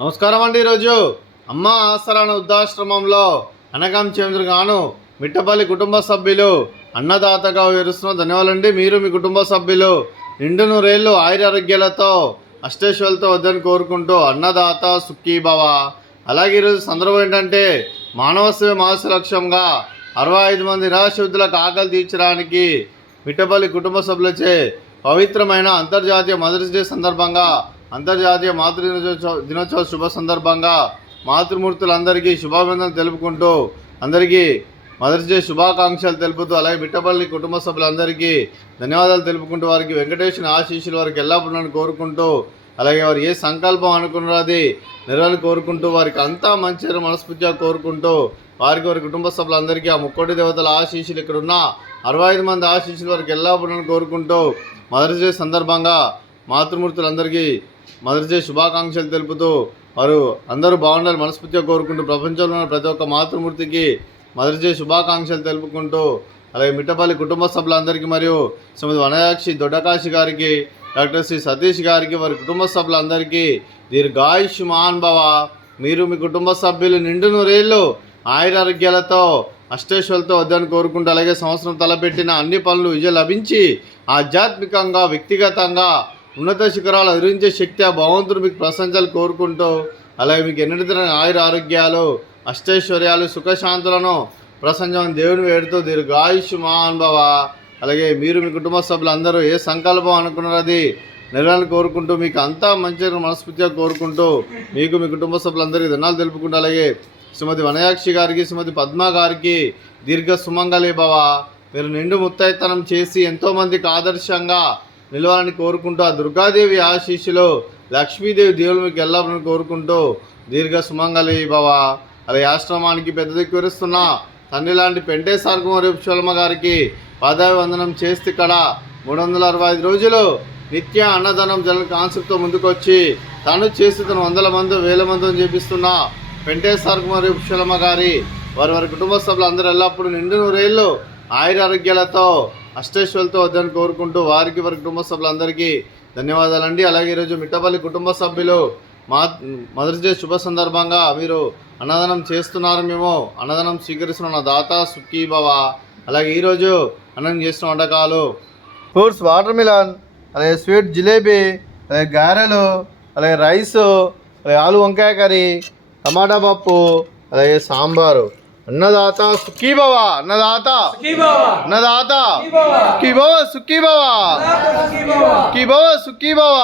నమస్కారం అండి. ఈరోజు అమ్మ ఆసరాన వృద్ధాశ్రమంలో అనగం చంద్రగాను మిట్టపల్లి కుటుంబ సభ్యులు అన్నదాతగా వివరిస్తున్న ధన్యవాదాలండి. మీరు మీ కుటుంబ సభ్యులు నిండు నూరేళ్ళు ఆయురారోగ్యాలతో అష్టేశ్వరులతో వద్దని కోరుకుంటూ అన్నదాత సుఖీభవ. అలాగే ఈరోజు సందర్భం ఏంటంటే మానవ సేవ మాస లక్ష్యంగా 65 మంది నిరాశ్రితులకు ఆకలి తీర్చడానికి మిట్టపల్లి కుటుంబ సభ్యులచే పవిత్రమైన అంతర్జాతీయ మదర్స్ డే సందర్భంగా అంతర్జాతీయ మాతృ దినోత్సవ శుభ సందర్భంగా మాతృమూర్తులందరికీ శుభాభినందనలు తెలుపుకుంటూ అందరికీ మదర్స్ డే శుభాకాంక్షలు తెలుపుతూ అలాగే మిట్టపల్లి కుటుంబ సభ్యులందరికీ ధన్యవాదాలు తెలుపుకుంటూ వారికి వెంకటేశ్వర ఆశీస్సులు వారికి ఎల్లప్పుడూ కోరుకుంటూ అలాగే వారు ఏ సంకల్పం అనుకున్నారో అది నెరవేరాలని కోరుకుంటూ వారికి అంతా మంచి మనస్ఫూర్తిగా కోరుకుంటూ వారి కుటుంబ సభ్యులందరికీ ఆ ముక్కోటి దేవతల ఆశీస్సులు ఇక్కడ ఉన్న 65 మంది ఆశీస్సులు వారికి ఎల్లప్పుడూ కోరుకుంటూ మదర్స్ డే సందర్భంగా మాతృమూర్తులందరికీ మదర్స్ డే శుభాకాంక్షలు తెలుపుతూ వారు అందరూ బాగుండాలని మనస్ఫూర్తిగా కోరుకుంటూ ప్రపంచంలో ఉన్న ప్రతి ఒక్క మాతృమూర్తికి మదర్స్ డే శుభాకాంక్షలు తెలుపుకుంటూ అలాగే మిట్టపల్లి కుటుంబ సభ్యులందరికీ మరియు శ్రీమతి వనయాక్షి దొడ్డకాశి గారికి డాక్టర్ శ్రీ సతీష్ గారికి వారి కుటుంబ సభ్యులందరికీ దీర్ఘాయుష్మాన్ భవ. మీరు మీ కుటుంబ సభ్యులు నిండు నూరేళ్ళు ఆయురారోగ్యాలతో అష్టేశ్వరులతో వద్దని కోరుకుంటూ అలాగే సంవత్సరం తలపెట్టిన అన్ని పనులు విజయం లభించి ఆధ్యాత్మికంగా వ్యక్తిగతంగా ఉన్నత శిఖరాలు అధిరించే శక్తి ఆ భగవంతుడు మీకు ప్రశంసలు కోరుకుంటూ అలాగే మీకు ఎన్నటితర ఆయురారోగ్యాలు అష్టైశ్వర్యాలు సుఖశాంతులను ప్రసంగం దేవుని వేడుతూ దీర్ఘాయుష్మాన్ భవ. అలాగే మీరు మీ కుటుంబ సభ్యులు అందరూ ఏ సంకల్పం అనుకున్నారో అది నెరవేరాలని కోరుకుంటూ మీకు అంతా మంచి మనస్ఫూర్తిగా కోరుకుంటూ మీకు మీ కుటుంబ సభ్యులందరికీ ధన్యవాదాలు తెలుపుకుంటూ అలాగే శ్రీమతి వనయాక్షి గారికి శ్రీమతి పద్మ గారికి దీర్ఘ సుమంగళి భవ. మీరు నిండు ముత్తైతనం చేసి ఎంతోమందికి ఆదర్శంగా నిలవాలని కోరుకుంటూ ఆ దుర్గాదేవి ఆశీస్సులు లక్ష్మీదేవి దేవులు మీకు ఎల్లప్పుడూ కోరుకుంటూ దీర్ఘ సుమంగళి భవ. అలాగే ఆశ్రమానికి పెద్ద దిక్కు విరుస్తున్న తండ్రి లాంటి పెంటే సార్కుమారి శోలమ్మ గారికి పాదాభివందనం చేస్తే ఇక్కడ 365 రోజులు నిత్య అన్నదానం జల కాన్సెప్ట్తో ముందుకొచ్చి తను చేసి తను 100 మంది 1000 మందిని చేపిస్తున్న పెంటే సార్కుమారి శోలమ్మ గారి వారి కుటుంబ సభ్యులు అందరూ ఎల్లప్పుడూ నిండు నూరేళ్ళు ఆయురారోగ్యాలతో అష్టేశ్వరులతో వద్దని కోరుకుంటూ వారి కుటుంబ సభ్యులందరికీ ధన్యవాదాలండి. అలాగే ఈరోజు మిట్టపల్లి కుటుంబ సభ్యులు మదర్స్ డే శుభ సందర్భంగా మీరు అన్నదానం చేస్తున్నారు. మేము అన్నదానం స్వీకరిస్తున్న నా దాత సుఖీభవ. అలాగే ఈరోజు అన్నం చేస్తున్న వంటకాలు ఫ్రూట్స్ వాటర్ మిలన్, అలాగే స్వీట్ జిలేబీ, అలాగే గారెలు, అలాగే రైసు, అలాగే ఆలు వంకాయ కర్రీ, టమాటా పప్పు, అలాగే సాంబారు. అన్నదాత సుఖీభవ. అన్నదాత అన్నదాత సుఖీభవ సుఖీభవ సుఖీభవ సుఖీభవ.